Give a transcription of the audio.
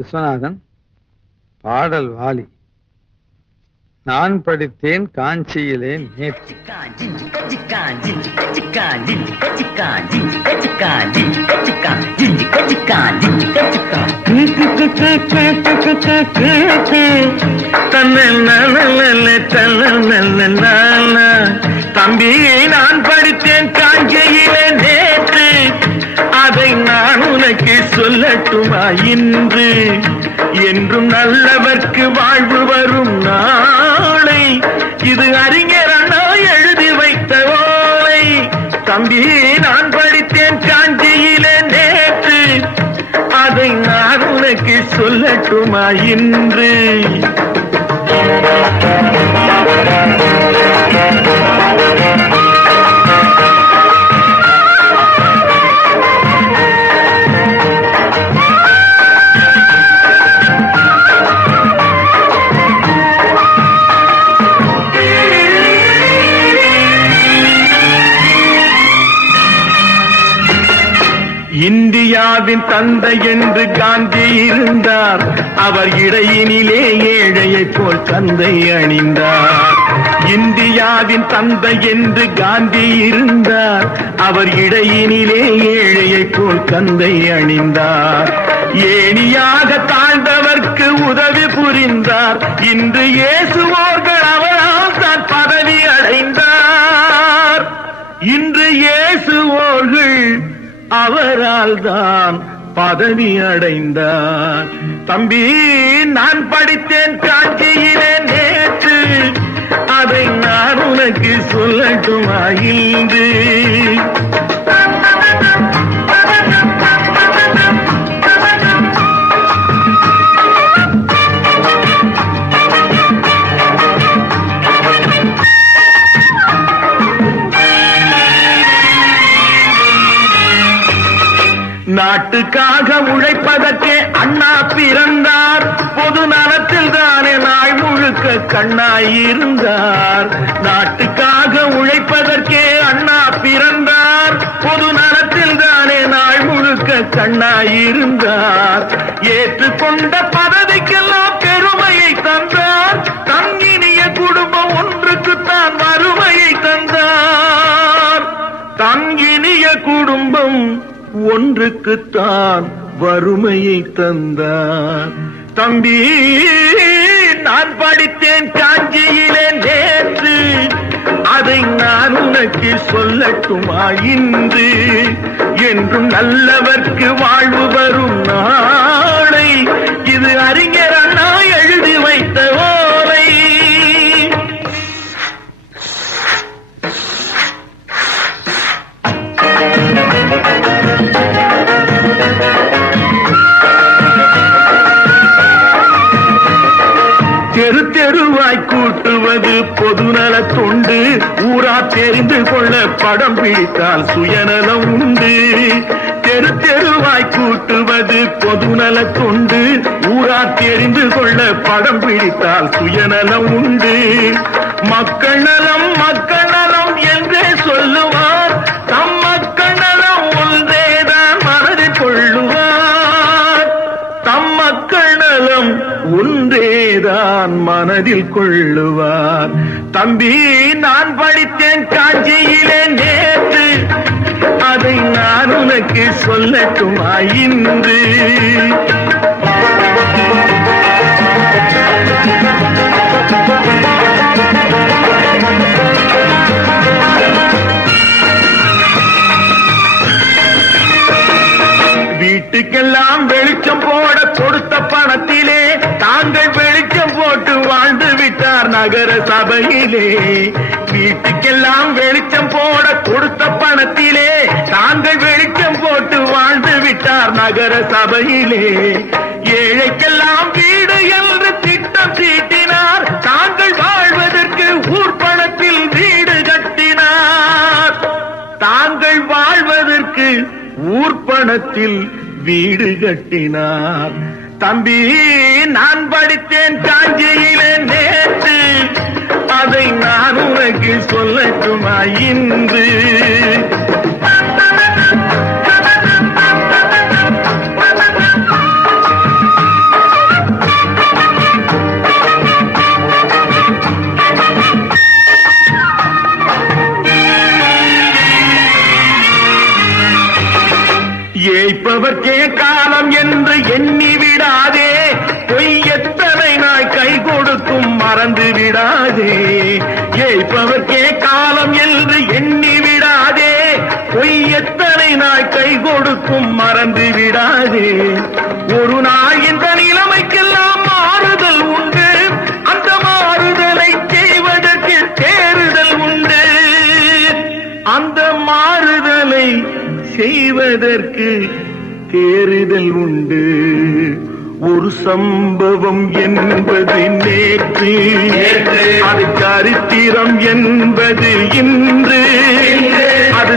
விஸ்வநாதன். பாடல் வாலி. நான் படித்தேன் காஞ்சியிலே நேற்று. தம்பி, நான் படித்தேன் காஞ்சியிலே நேற்று, அதை நான் உனக்கு சொல்லட்டுமா இன்று? என்றும் நல்லவர்க்கு வாழ்வு வரும் நாளை, இது அறிஞர் அண்ணா எழுதி வைத்த ஓலை. தம்பி, நான் படித்தேன் காஞ்சியிலே நேற்று, அதை நான் உனக்கு சொல்லட்டுமா இன்று? இந்தியாவின் தந்தை என்று காந்தி இருந்தார், அவர் இடையினிலே ஏழையை போல் தந்தை அணிந்தார். இந்தியாவின் தந்தை என்று காந்தி இருந்தார், அவர் இடையினிலே ஏழையை போல் தந்தை அணிந்தார். ஏணியாக தாழ்ந்தவர்க்கு உதவி புரிந்தார், இன்று இயேசுவோர்கள் அவரால் தான் பதவி அடைந்தார். இன்று இயேசுவோர்கள் அவரால் தான் பதவி அடைந்தார். தம்பி, நான் படித்தேன் காஞ்சியிலே நேற்று, அதை நான் உனக்கு சொல்லட்டுமா இன்று? நாட்டுக்காக உழைப்பதற்கே அண்ணா பிறந்தார், பொது நலத்தில் தானே நாள் முழுக்க கண்ணாயிருந்தார். நாட்டுக்காக உழைப்பதற்கே அண்ணா பிறந்தார், பொது நலத்தில் தானே நாள் முழுக்க கண்ணாயிருந்தார். ஏற்றுக்கொண்ட பதவிக்கெல்லாம் பெருமையை தந்தார், தங்கினிய குடும்பம் ஒன்றுக்குத்தான் வறுமையை தந்தார். தங்கினிய குடும்பம் ஒன்றுக்குத்தான் வறுமையை தந்தார். தம்பி, நான் படித்தேன் காஞ்சியிலே நேற்று, அதை நான் உனக்கு சொல்லட்டுமா இன்று? என்றும் நல்லவர்க்கு வாழ்வு வரும் நாளை, இது அறிஞர் அண்ணா எழுதி வைத்த ஓலை. தெரு தெருவாய் கூட்டுவது பொதுநல தொண்டு, ஊரா தெரிந்து கொள்ள படம் பிடித்தால் சுயநலம் உண்டு. தெரு தெருவாய் கூட்டுவது பொதுநல தொண்டு, ஊரா தெரிந்து கொள்ள படம் பிடித்தால் சுயநலம் உண்டு. மக்கள் நலம் மக்கள் நலம் என்றே சொல்லுவார், தம் மக்கள் நலம் ஒன்றேதான் மனதில் கொள்ளுவார். தம் மக்கள் நலம் ஒன்றேதான் மனதில் கொள்ளுவார். தம்பி, நான் படித்தேன் காஞ்சியிலே நேற்று, அதை நான் உனக்கு சொல்லட்டுமா இன்று? வீட்டுக்கெல்லாம் வெளிச்சம் போட கொடுத்த பணத்திலே தாங்கள் வெளிச்சம் போட்டு வாழ்ந்து விட்டார் நகர சபையிலே. வீட்டுக்கெல்லாம் வெளிச்சம் போட கொடுத்த பணத்திலே தாங்கள் வெளிச்சம் போட்டு வாழ்ந்து விட்டார் நகர சபையிலே. ஏழைக்கெல்லாம் வீடு என்று திட்டம் தீட்டினார், தாங்கள் வாழ்வதற்கு ஊர் பணத்தில் வீடு கட்டினார். தாங்கள் வாழ்வதற்கு ஊர்ப்பணத்தில் வீடு கட்டினார். தம்பி, நான் படித்தேன் காஞ்சியிலே நேற்று, அதை நான் உனக்கு சொல்லட்டுமா இன்று? என்பதற்கு தேறுதல் உண்டு. ஒரு சம்பவம் என்பது நேற்று, அது சரித்திரம் என்பது இன்று. அது